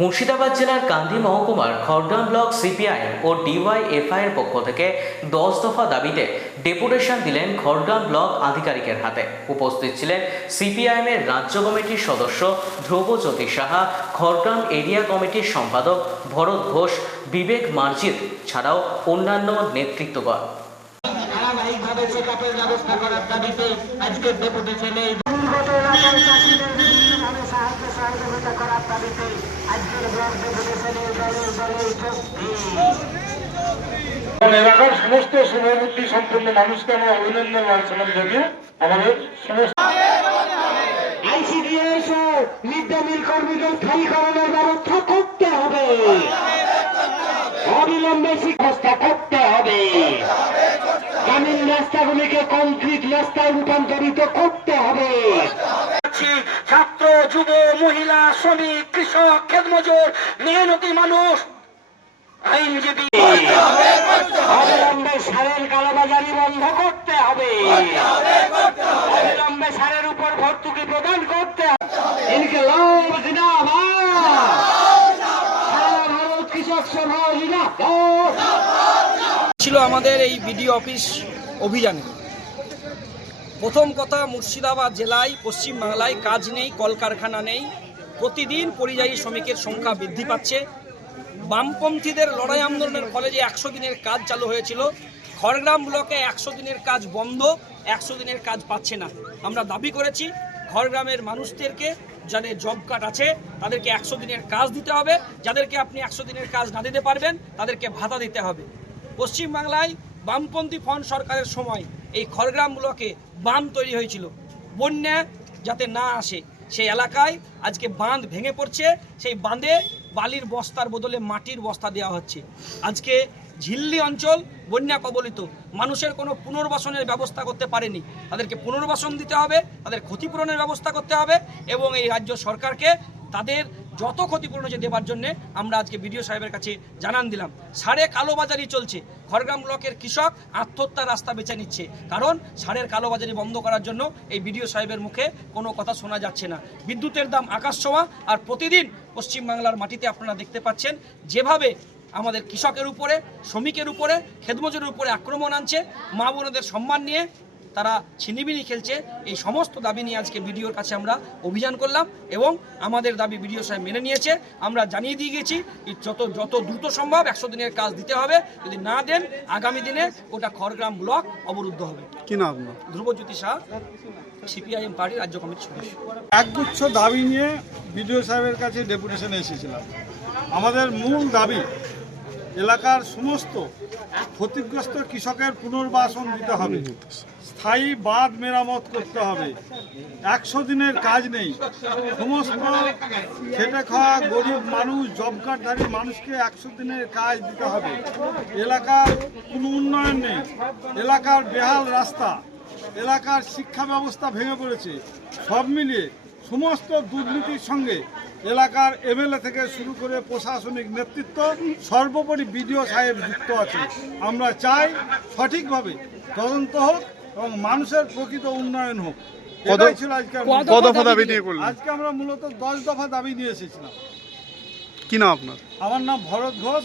মুর্শিদাবাদ জেলার কান্দি মহকুমার Khargram block CPI ও ডিওয়াইএফআই এর পক্ষ থেকে দশ দফা দাবিতে ডেপুটেশন দিলেন খড়গ্রাম ব্লক আধিকারিকের হাতে। উপস্থিত ছিলেন সিপিআইএম এর রাজ্য কমিটির সদস্য ধ্রুবজ্যোতি সাহা খড়গ্রাম এরিয়া কমিটির সম্পাদক ভরত ঘোষ বিবেক মার্জিত ছাড়াও অন্যান্য নেতৃত্বগণ। ব্যবস্থা করার দাবিতে আজকের ডেপুটেশনে সাহায্য সহযোগিতা করার দাবিতে আজকের ব্লক ডেপুটেশনে দলে দলে উপস্থিত এলাকার সমস্ত শুভবুদ্ধি সম্পন্ন মানুষকে আমরা অভিনন্দন জানাচ্ছিলাম যদিও আমাদের সমস্ত আইসিডিএস ও মিড ডে মিল কর্মীদের স্থায়ীকরণের ব্যবস্থা করতে হবে। অবিলম্বে ব্যবস্থা করতে হবে। গ্রামীণ রাস্তাগুলিকে কংক্রিট রাস্তায় রূপান্তরিত করতে যুব মহিলা শ্রমিক কৃষক ক্ষেতমজুর মেহনতি মানুষ আইনজীবী। অবিলম্বে সারের কালোবাজারি বন্ধ করতে হবে। অবিলম্বে সারের উপর ভর্তুকি প্রদান করতে হবে। ইনকলাব জিন্দাবাদ। সারা ভারত কৃষক সভা জিন্দাবাদ। ছিল আমাদের এই বিডিও অফিস অভিযানে। প্রথম কথা, মুর্শিদাবাদ জেলায়, পশ্চিমবাংলায় কাজ নেই, কলকারখানা নেই। প্রতিদিন পরিযায়ী শ্রমিকের সংখ্যা বৃদ্ধি পাচ্ছে। বামপন্থীদের লড়াই আন্দোলনের ফলে যে একশো দিনের কাজ চালু হয়েছিল, খড়গ্রাম ব্লকে একশো দিনের কাজ বন্ধ, একশো দিনের কাজ পাচ্ছে না। আমরা দাবি করেছি, খড়গ্রামের মানুষদেরকে যাদের জব কার্ড আছে, তাদেরকে একশো দিনের কাজ দিতে হবে। যাদেরকে আপনি একশো দিনের কাজ না দিতে পারবেন, তাদেরকে ভাতা দিতে হবে। পশ্চিমবাংলায় বামপন্থী ফ্রন্ট সরকারের সময় এই খড়গ্রাম ব্লকে বাঁধ তৈরি হয়েছিল। বন্যা যাতে না আসে, সেই এলাকায় আজকে বাঁধ ভেঙে পড়ছে, সেই বাঁধে বালির বস্তার বদলে মাটির বস্তা দেওয়া হচ্ছে। আজকে ঝিল্লি অঞ্চল বন্যা কবলিত, মানুষের কোনো পুনর্বাসনের ব্যবস্থা করতে পারেনি। তাদেরকে পুনর্বাসন দিতে হবে, তাদের ক্ষতিপূরণের ব্যবস্থা করতে হবে এবং এই রাজ্য সরকারকে তাদের যত ক্ষতিপূরণ হচ্ছে দেবার জন্য আমরা আজকে বিডিও সাহেবের কাছে জানান দিলাম। সারে কালোবাজারি চলছে। খড়গ্রাম ব্লকের কৃষক আত্মহত্যার রাস্তা বেছে নিচ্ছে। কারণ সারের কালোবাজারি বন্ধ করার জন্য এই বিডিও সাহেবের মুখে কোনো কথা শোনা যাচ্ছে না। বিদ্যুতের দাম আকাশ ছোঁয়া আর প্রতিদিন পশ্চিমবাংলার মাটিতে আপনারা দেখতে পাচ্ছেন যেভাবে আমাদের কৃষকের উপরে, শ্রমিকের উপরে খেদমজুরের উপরে আক্রমণ আনছে। মা বোনদের সম্মান নিয়ে তারা ছিনিবিনি খেলছে। এই সমস্ত দাবি নিয়ে আজকে বিডিওর কাছে আমরা অভিযান করলাম এবং আমাদের দাবি বিডিও সাহেব মেনে নিয়েছে। আমরা জানিয়ে দিয়ে গেছি যত যত দ্রুত সম্ভব একশো দিনের কাজ দিতে হবে। যদি না দেন আগামী দিনে ওটা খড়গ্রাম ব্লক অবরুদ্ধ হবে। কি নাম আপনার? ধ্রুবজ্যোতি শাহ সিপিআইএম পার্টির রাজ্য কমিটির সদস্য। একগুচ্ছ দাবি নিয়ে বিডিও সাহেবের কাছে ডেপুটেশনে এসেছিলাম। আমাদের মূল দাবি এলাকার সমস্ত ক্ষতিগ্রস্ত কৃষকের পুনর্বাসন দিতে হবে। স্থায়ী বাঁধ মেরামত করতে হবে। একশো দিনের কাজ নেই। সমস্ত খেটে খাওয়া গরিব মানুষ জব কার্ডধারী মানুষকে একশো দিনের কাজ দিতে হবে। এলাকার কোনো উন্নয়ন নেই। এলাকার বেহাল রাস্তা, এলাকার শিক্ষা ব্যবস্থা ভেঙে পড়েছে। সব মিলিয়ে সমস্ত দুর্নীতির সঙ্গে এলাকার এমএলএ থেকে শুরু করে প্রশাসনিক নেতৃত্ব সর্বোপরি বিডিও সাহেব যুক্ত আছে আমরা চাই সঠিকভাবে তদন্ত হোক এবং মানুষের প্রকৃত উন্নয়ন হোক। এটাই ছিল আজকে আজকে আমরা মূলত দশ দফা দাবি নিয়ে এসেছিলাম। কি নাম আপনার? আমার নাম ভরত ঘোষ।